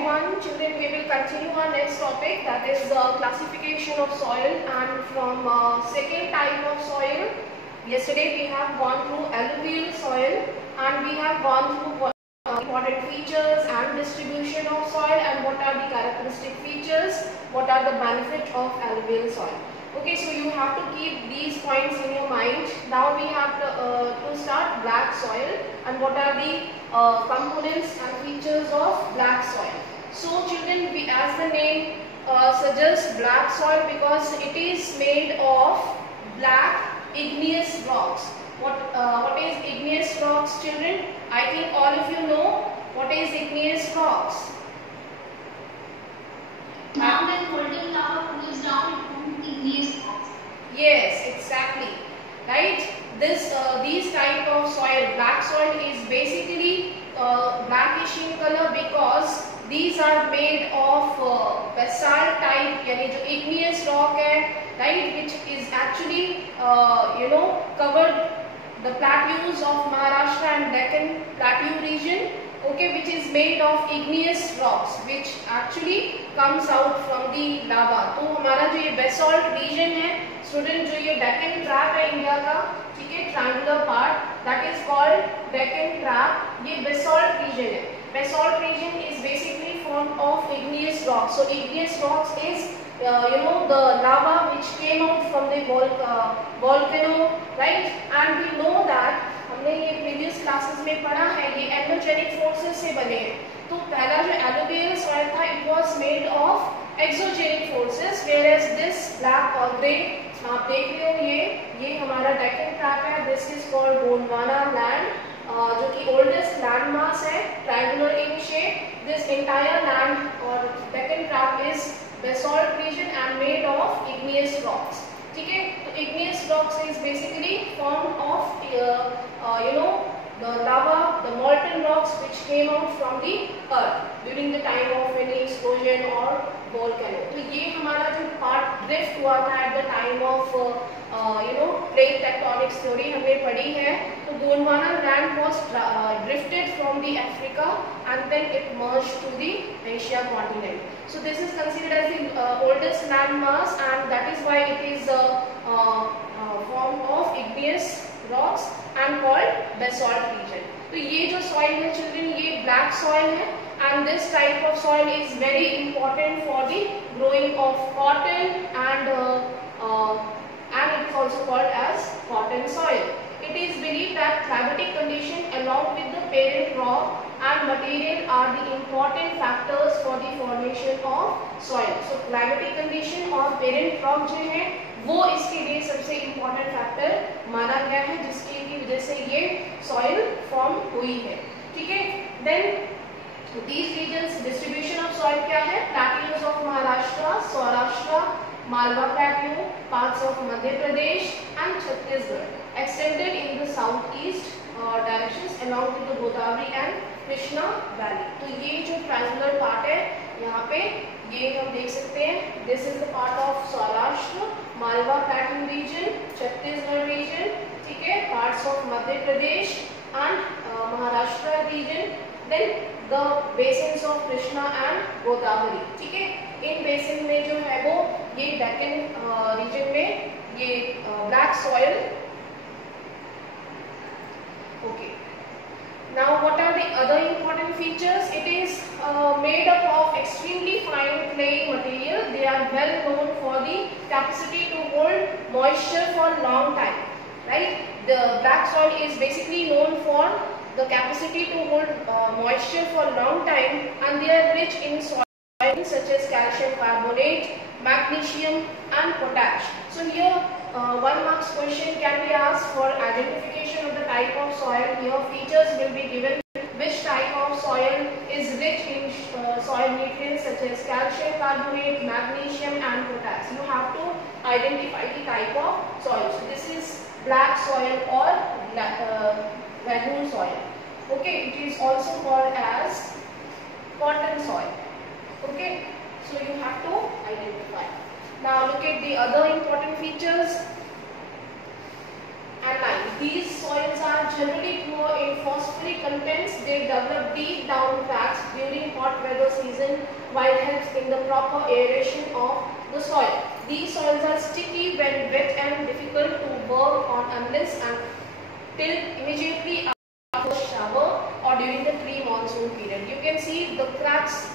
everyone. Children, we will continue our next topic, that is the classification of soil, and from second type of soil. Yesterday we have gone through alluvial soil and we have gone through what important features and distribution of soil and what are the characteristic features, what are the benefits of alluvial soil. Okay, so you have to keep these points in your mind. Now we have to start black soil and what are the components and features of black soil. So children, as the name suggests, black soil because it is made of black igneous rocks. What is igneous rocks, children? I think all of you know what is igneous rocks. Now when molten lava cools down, it forms igneous rocks. Yes, exactly. Right? These type of soil, black soil, is basically blackish in color because these are made of basalt type, यानी जो igneous rock है, right, which is actually covered the plateaus of Maharashtra and Deccan plateau region, okay, which is made of igneous rocks, which actually comes out from the lava. तो हमारा जो ये basalt region है, student, जो ये Deccan trap है India का, ठीक है, triangular part, that is called Deccan trap. ये basalt region है. Basalt region is basically formed of igneous rocks. So igneous rocks is the lava which came out from the volcano, right? And we know that हमने ये previous classes में पढ़ा है, ये endogenic forces से बने हैं. तो पहला जो alluvial soil था, it was made of exogenic forces, whereas this black or grey, आप देख रहे हो ये हमारा Deccan trap है. This is called Gondwana land, जो कि oldest landmass है, triangular in shape. This entire land or Deccan trap is basalt region and made of igneous rocks. ठीक है, तो igneous rocks is basically formed of the lava, the molten rocks which came out from the earth during the time of any explosion or volcano. तो ये हमारा जो part drift हुआ था at the time of plate tectonics theory हमने पढ़ी है. तो Gondwana land was drifted from the Africa and then it merged to the Asia continent. So this is considered as the oldest land mass, and that is why it is a form of igneous rocks and called basalt region. तो ये जो soil है children, ये black soil है, and this type of soil is very important for the growing of cotton and it is also called as cotton soil. It is believed that climatic condition along with the parent rock and material are the important factors for the formation of soil. So climatic condition और parent rock जो है वो इसके लिए सबसे important factor माना गया है, जिसकी वजह से ये soil form हुई है. ठीक है. Then these regions distribution of soil क्या है? Plateaus of Maharashtra, Saurashtra, Malwa plateau, parts of Madhya Pradesh and Chhattisgarh, extended in the southeast directions along with the Godavari and Krishna valley. तो ये जो triangular part है, यहाँ पे ये हम देख सकते हैं. This is the part of Saurashtra, Malwa plateau region, Chhattisgarh region, ठीक है, parts of Madhya Pradesh and Maharashtra region. Then the basins of Krishna and Godavari. ठीक है, इन बेसिन में जो है वो ये Deccan region में ये black soil. Okay. Now what are the other important features? It is made up of extremely fine clay material. They are well known for the capacity to hold moisture for long time. Right? The black soil is basically known for the capacity to hold moisture for long time, and they are rich in soil such as calcium carbonate, magnesium and potash. So here 1 marks question can be asked for identification of the type of soil. Here features will be given. Which type of soil is rich in soil nutrients such as calcium carbonate, magnesium and potash. You have to identify the type of soil. So this is black soil or lagoon soil. Okay, it is also called as cotton soil. Okay, so you have to identify. Now look at the other important features. And these soils are generally poor in phosphorus phosphoric contents, they develop deep down cracks during hot weather season while helps in the proper aeration of the soil. These soils are sticky when wet and difficult to work on unless until immediately after shower or during the pre-monsoon period. You can see the cracks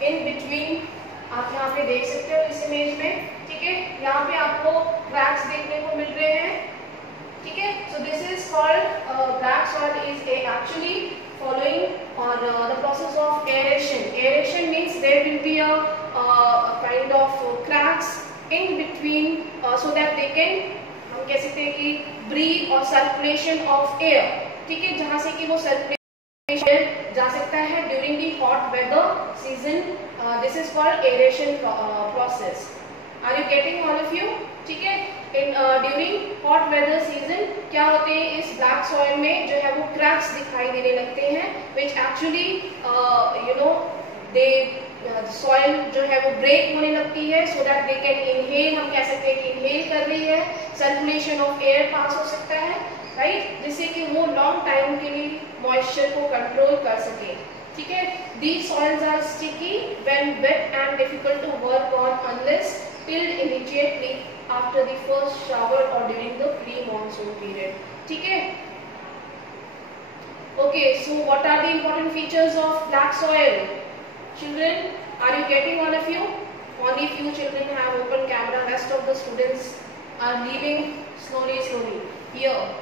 in between. आप यहाँ पे देख सकते हो इस image में, ठीक है, यहाँ पे आपको क्रैक्स देखने को मिल रहे हैं, ठीक है. So this is called black soil is actually following on the process of aeration. Aeration means there will be a kind of cracks in between so that they can, हम कह सकते हैं कि breathe or circulation of air, ठीक है, जहाँ से कि वो circulation जा सकता है during the hot weather season. This is called aeration process. Are you getting all of you? ठीक है. In during hot weather season क्या होते हैं, इस black soil में जो है वो cracks दिखाई देने लगते हैं, which actually you know they soil जो है वो break होने लगती है so that they can inhale. हम कह सकते हैं कि inhale कर रही है, circulation of air pass हो सकता है, right, जिससे कि वो long time के लिए moisture को control कर सके, ठीक है. These soils are sticky when wet and difficult to work on unless tilled immediately after the first shower or during the pre-monsoon period, ठीक है. Okay, so what are the important features of black soil? Children, are you getting all of you? Only few children have open camera. Rest of the students are leaving slowly. Here,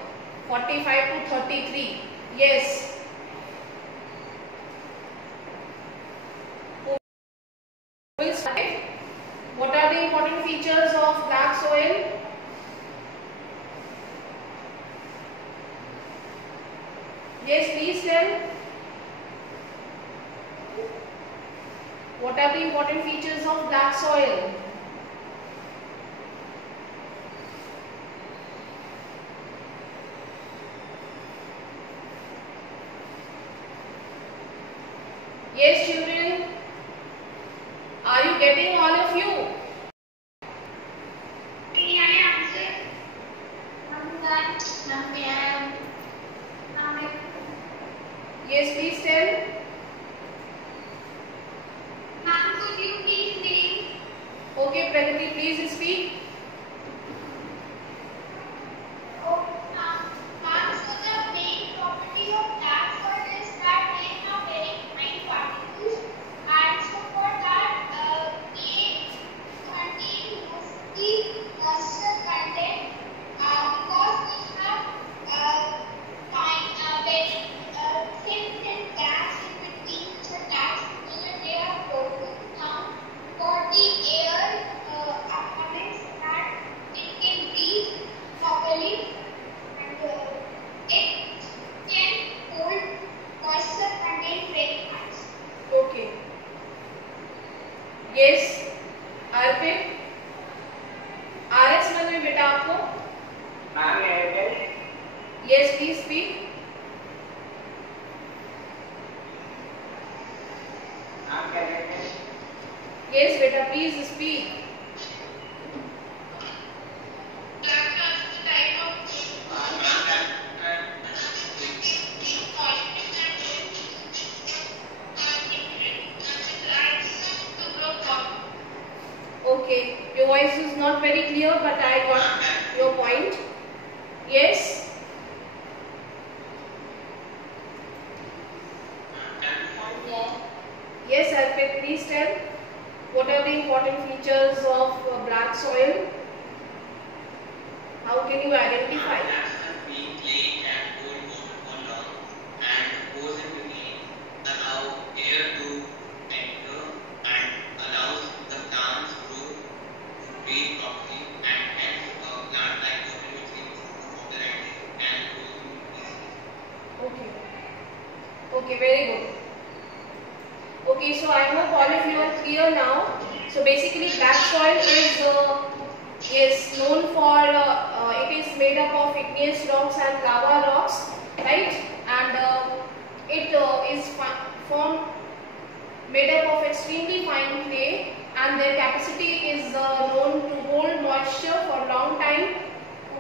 45 to 33. Yes. We'll start. What are the important features of black soil? Yes, please tell. What are the important features of black soil? Yes, children. Are you getting all of you? Yes, please tell. Ma'am, could you please name? Okay, Pragati, please speak. Oh, ma'am, so the main property of black soil is that they have very fine particles, and so for that, they contain mostly moisture content because they have very thin gaps in between the gaps, so that they are broken down for the air components that it can breathe properly, and it can hold moisture content very much. Okay. Yes, Arpit. RS मिल रही बेटा आपको? Yes, please speak. Yes, beta, please speak. Okay, your voice is not very clear, but I got your point. Yes. Yes, Arpit, please tell. What are the important features of black soil? How can you identify? Okay. Okay, very good. Okay, so I hope all of you are clear now. So basically black soil is known for, it is made up of igneous rocks and lava rocks, right? And it is formed made up of extremely fine clay, and their capacity is known to hold moisture for a long time,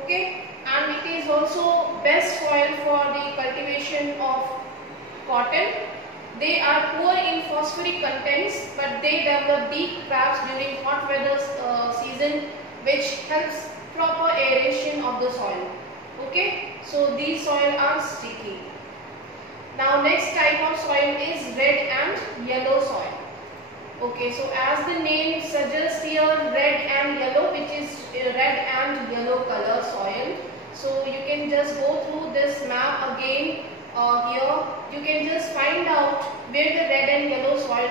okay? And it is also best soil for the cultivation plantation of cotton. They are poor in phosphoric contents, but they develop deep cracks during hot weather season, which helps proper aeration of the soil. Okay, so these soil are sticky. Now next type of soil is red and yellow soil. Okay, so as the name suggests here, red and yellow, which is red and yellow color soil. So you can just go through this map again. Here you can just find out where the red and yellow soil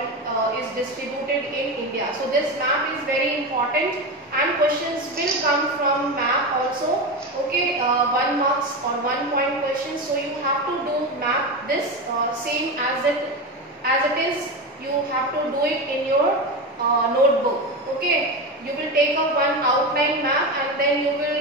is distributed in India. So this map is very important and questions will come from map also. Okay, 1 marks or 1 point questions. So you have to do map this same as it is. You have to do it in your notebook. Okay, you will take up one outline map and then you will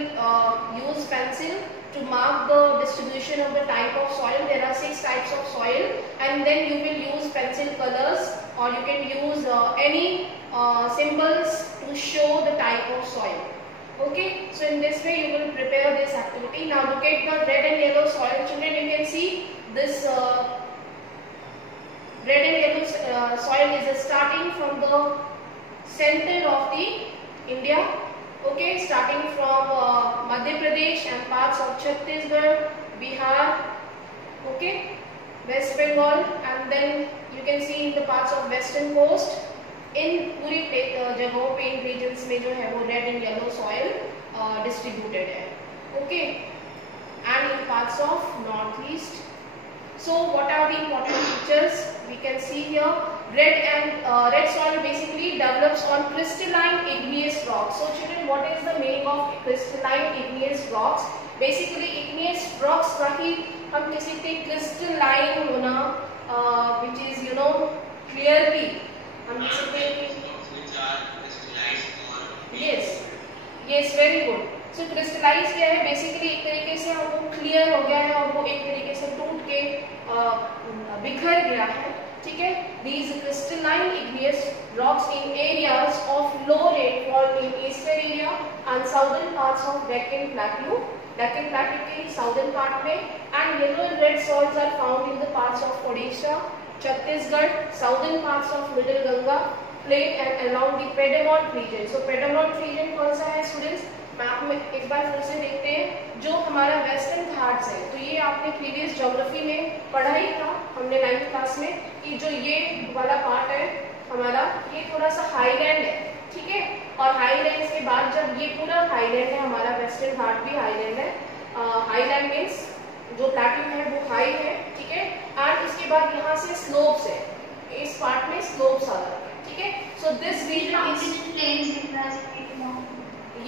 use pencil to mark the distribution of the type of soil. There are 6 types of soil, and then you will use pencil colors, or you can use any symbols to show the type of soil. Okay, so in this way you will prepare this activity. Now look at the red and yellow soil. Children, you can see this red and yellow soil is starting from the center of the India. Okay, starting from Madhya Pradesh and parts of Chhattisgarh, Bihar, okay, West Bengal, and then you can see in the parts of western coast. इन पूरी जगहों पे, इन regions में जो है वो red and yellow soil distributed है. Okay, and in parts of north east. So what are the important features? We can see here red soil basically develops on crystalline igneous rocks. So children, what is the meaning of crystalline igneous rocks? Basically igneous rocks का ही हम कह सकते हैं crystalline होना, which is clearly हम कह सकते हैं yes very good. So crystallize क्या है? Basically एक तरीके से वो clear हो गया है और वो एक तरीके से टूट के बिखर गया है. ठीक है. These crystalline igneous rocks in areas of low rainfall in eastern area and southern parts of Deccan Plateau. Deccan Plateau के southern part में, and yellow and red soils are found in the parts of Odisha, Chhattisgarh, southern parts of Middle Ganga plain and along the Piedmont region. So Piedmont region कौन सा है students? Map में एक बार फिर से देखते हैं. जो हमारा वेस्टर्न घाट्स है, तो ये आपने प्रीवियस ज्योग्राफी में पढ़ा ही था हमने 9th क्लास में, कि जो ये वाला पार्ट है हमारा, ये थोड़ा सा हाईलैंड है. ठीक है. और हाईलैंड के बाद जब ये पूरा हाईलैंड है, हमारा वेस्टर्न घाट भी हाईलैंड है. हाईलैंड मीन्स जो प्लेट्यू है वो हाई है. ठीक है. एंड इसके बाद यहाँ से स्लोप्स है, इस पार्ट में स्लोप्स आ रहा है. ठीक है. So this region is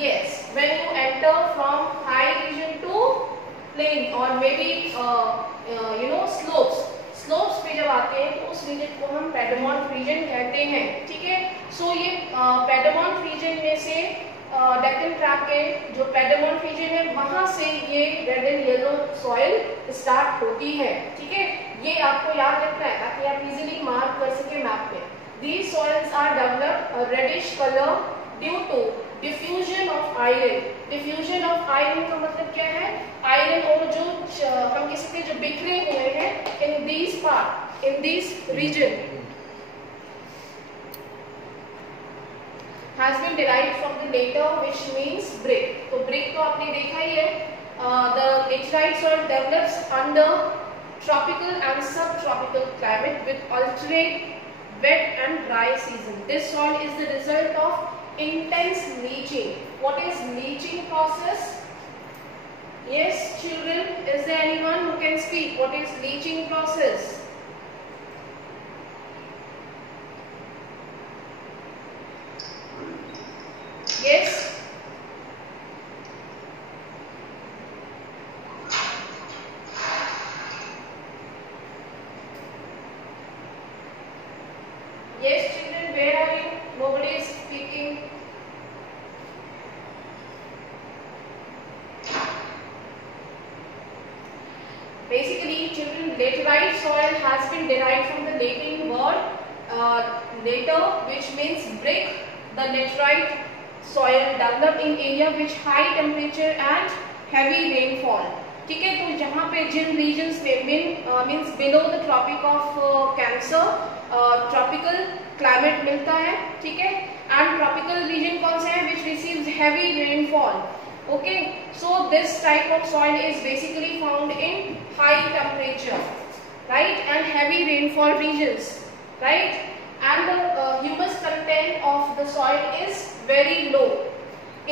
yes, when you enter from high region to plain or maybe slopes पे जब आते हैं तो उस रीजन को हम Piedmont region कहते हैं. ठीक है. सो ये Piedmont region में से डेक्कन ट्रैप के जो Piedmont region है वहां से ये red and yellow soil start होती है. ठीक है. ये आपको याद रखना है ताकि आप इजीली मार्क कर सके मैप में. These soils are developed a reddish color due to diffusion of iron. Diffusion of iron का मतलब क्या है? आयरन और जो हम कह सकते हैं जो बिखरे हुए हैं in this part, in this region has been derived from the later which means brick. तो ब्रिक तो आपने देखा ही है. The laterite soil develops under tropical and subtropical climate with alternate wet and dry season. This soil is the result of intense leaching. What is leaching process? Yes children, is there anyone who can speak? What is leaching process? Yes. Yes children, where are you? Nobody is speaking. Basically children, laterite soil has been derived from the Latin word later, which means brick. The laterite soil developed in area which high temperature and heavy rainfall. ठीक है, तो यहाँ पे जिन regions में means below the tropic of cancer tropical climate मिलता है, ठीक है, एंड ट्रॉपिकल रीजन कौन सा है, which receives heavy rainfall. Okay, so this type of soil is basically found in high temperature, right, and heavy rainfall regions, right, and the humus content of the soil is very low.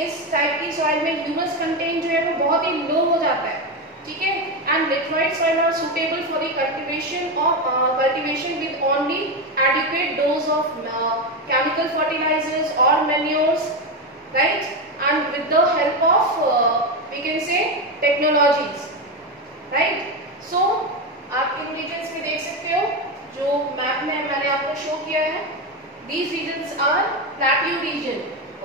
इस type की soil में humus content जो है वो बहुत ही low हो जाता है, ठीक है, and laterite soil are suitable for the cultivation with only adequate dose of chemical fertilizers or manures, right, and with the help of we can say technologies, right. So आप इन regions में देख सकते हो जो मैप में मैंने आपको show किया है, these regions are plateau region.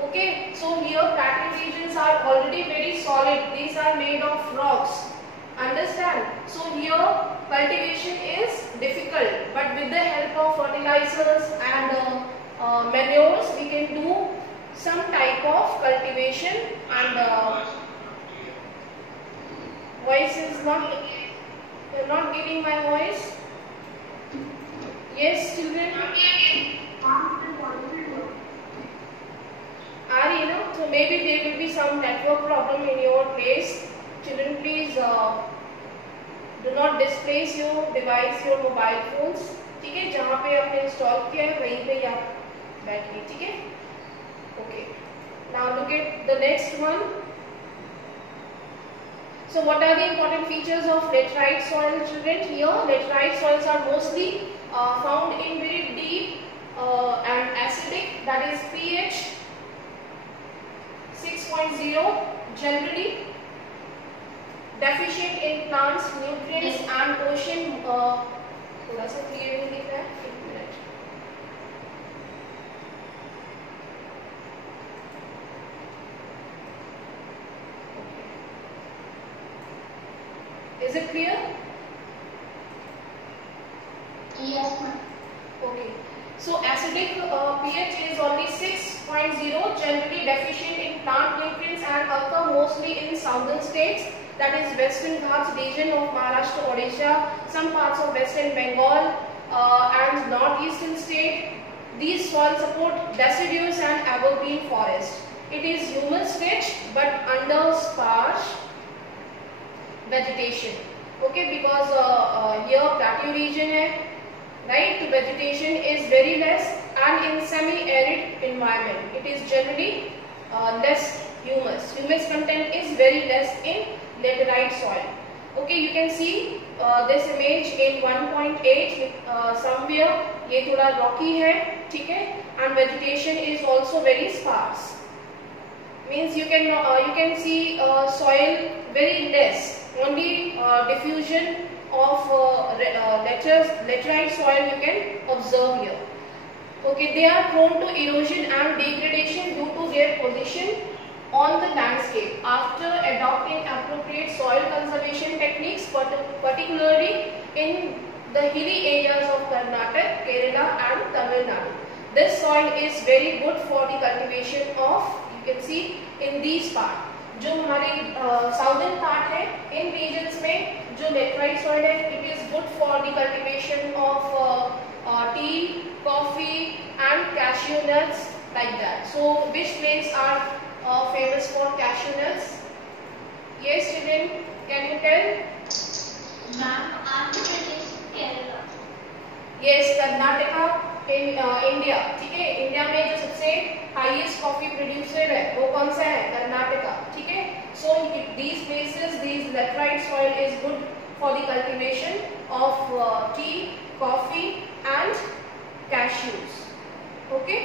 Okay, so here plateau regions are already very solid, these are made of rocks, understand. So here cultivation is difficult, but with the help of fertilizers and manures we can do some type of cultivation. And voice is not, you're not getting my voice. Yes children, are you know, so maybe there will be some network problem in your place. Children, please do not displace your device, your mobile phones, ठीक है, जहाँ पे आपने install किया है वहीं पे ही आप बैठिए, ठीक है. Okay, now look at the next one. So what are the important features of laterite soil, children? Here laterite soils are mostly found in very deep and acidic, that is pH 6.0, generally deficient in plants nutrients and ocean. थोड़ा सा clear नहीं दिख रहा है, एक minute. Is it clear? Yes, ma'am. Okay. So acidic pH is only 6.0, generally deficient in plant nutrients and occur mostly in southern states, that is Western Ghats region of Maharashtra, Odisha, some parts of Western Bengal and northeastern state. These soils support deciduous and evergreen forest. It is humus rich but under sparse vegetation. Okay, because here plateau region hai, right, so vegetation is very less, and in semi-arid environment it is generally less humus. Humus content is very less in laterite soil. Okay, you can see this image in 1.8 somewhere ये थोड़ा rocky है, ठीक है, and vegetation is also very sparse. Means you can see soil very less, only diffusion of laterite soil you can observe here. Okay, they are prone to erosion and degradation due to their position on the landscape. After adopting appropriate soil conservation techniques, particularly in the hilly areas of Karnataka, Kerala and Tamil Nadu, this soil is very good for the cultivation of, you can see in these part. जो हमारे southern part है, इन regions में जो laterite soil है, it is good for the cultivation of tea, coffee and cashew nuts like that. So which place are famous for cashew nuts? Yes children, can you tell? Ma'am, Andhra Pradesh, Kerala. Yes, Karnataka in India, ठीक है. India में जो सबसे highest coffee producer है वो कौन सा है? कर्नाटका, ठीक है. So these places, these laterite soil is good for the cultivation of tea, coffee and cashews. Okay,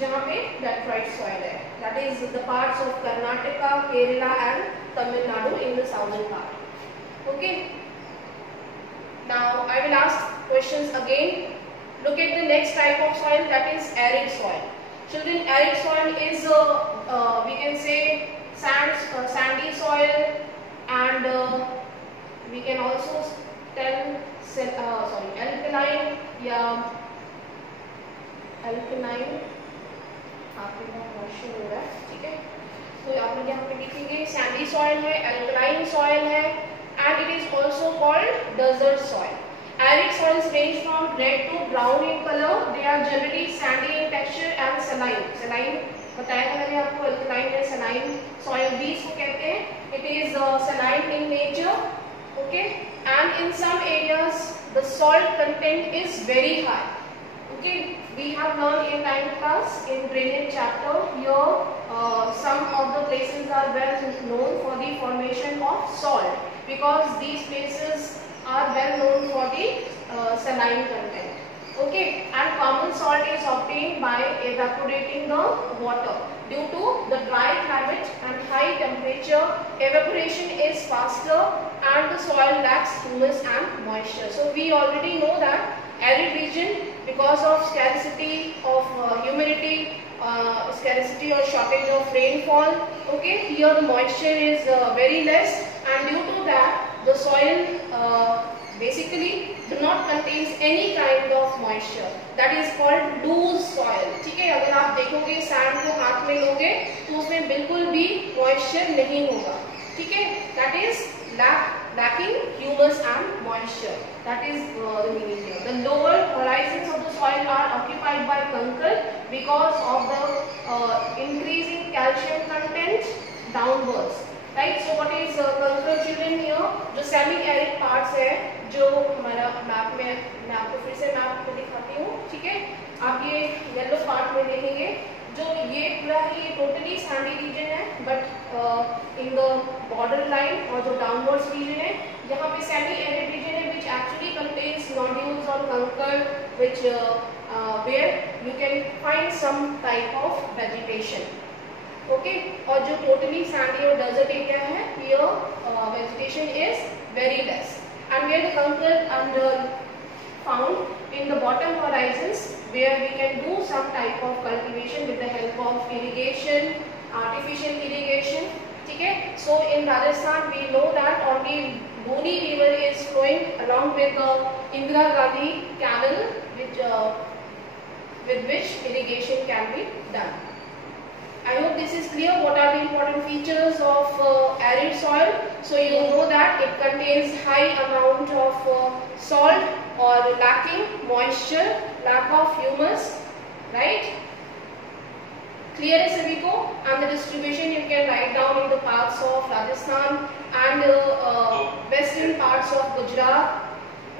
जहाँ पे लेटराइट सॉइल है, that is the parts of Karnataka, Kerala and Tamil Nadu in the southern part. Okay, now I will ask questions again. Look at the next type of soil, that is arid soil. Children, arid soil is we can say sandy soil, and we can also tell alkaline, yeah, alkaline. आपके पास question हो रहा है, ठीक है. तो आप लोग यहाँ पे लिखेंगे सैंडी सॉइल है, एल्कलाइन सॉइल है, and it is also called desert soil. Arid soils range from red to brown in color. They are generally sandy in texture and saline. Saline बताया था मैंने आपको, alkaline and saline soil बीज को कहते हैं. It is saline in nature. Okay, and in some areas the salt content is very high. Okay, we have learned in 9th class in drainage chapter. Here some of the places are well known for the formation of salt because these places are well known for the saline content. Okay, and common salt is obtained by evaporating the water. Due to the dry climate and high temperature, evaporation is faster and the soil lacks humus and moisture. So we already know that arid region, because of scarcity of humidity, scarcity or shortage of rainfall, okay, here the moisture is very less, and due to that the soil basically do not contains any kind of moisture. That is called loose soil. ठीक है, अगर आप देखोगे sand को हाथ में लोगे तो उसमें बिल्कुल भी moisture नहीं होगा. ठीक है, that is lacking humus and moisture. That is the meaning here. The lower horizons of the soil are occupied by concrete because of the increasing calcium content downwards. Right, so what is concrete children here? जो semi arid parts है, जो हमारा map में, मैं आपको फिर से map को दिखाती हूँ. ठीक है, आप ये येलो पार्ट में देखेंगे, जो ये पूरा है ये टोटली सैंडी रीजन है, but in the border line और जो डाउनवर्ड्स रीजन है, यहाँ पे सेमी एरिड रीजन है विच एक्चुअली कंटेन्स नोड्यूल्स और kankar which where you can find some type of vegetation. Okay, और जो टोटली सैंडी और डेजर्ट एरिया है, here vegetation is very less, and where the concrete are found in the bottom horizons where we can do some type of cultivation with the help of irrigation, artificial irrigation. ठीक है, so in Rajasthan we know that only Boni river is flowing along with the Indira Gandhi canal, with which irrigation can be done. I hope this is clear. What are the important features of arid soil? So you know that it contains high amount of salt or lacking moisture, lack of humus, right? Clear है सभी को? And the distribution you can write down in the parts of Rajasthan and western parts of Gujarat,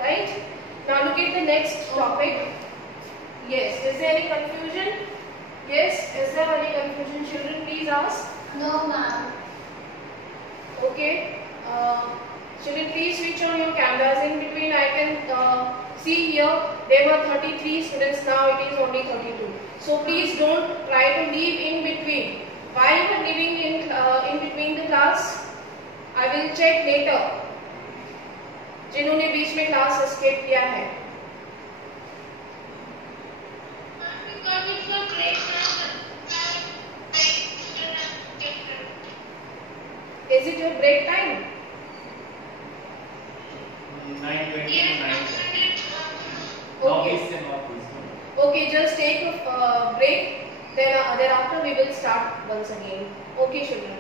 right? Now look at the next topic. Yes, is there any confusion? Yes, is there any confusion? Children, please ask. No, ma'am. Okay. Children, please switch on your cameras. In between, I can see here there were 33 students. Now it is only 32. So please don't try to leave in between. While you are leaving in between the class, I will check later. जिन्होंने बीच में class escape किया है. Is it your break time? 9:20 to 9:10. Okay. Okay, just take a break. Thereafter we will start once again. Okay, children.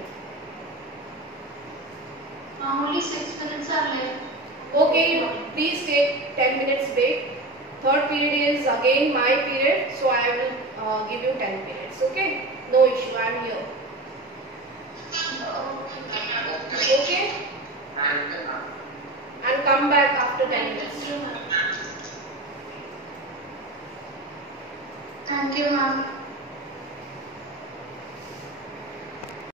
Only 6 minutes are left. Okay, please take 10 minutes break. Third period is again my period, so I will give you 10 minutes. Okay, no issue. I am here. Okay, and come back after 10 minutes. Thank you, ma'am.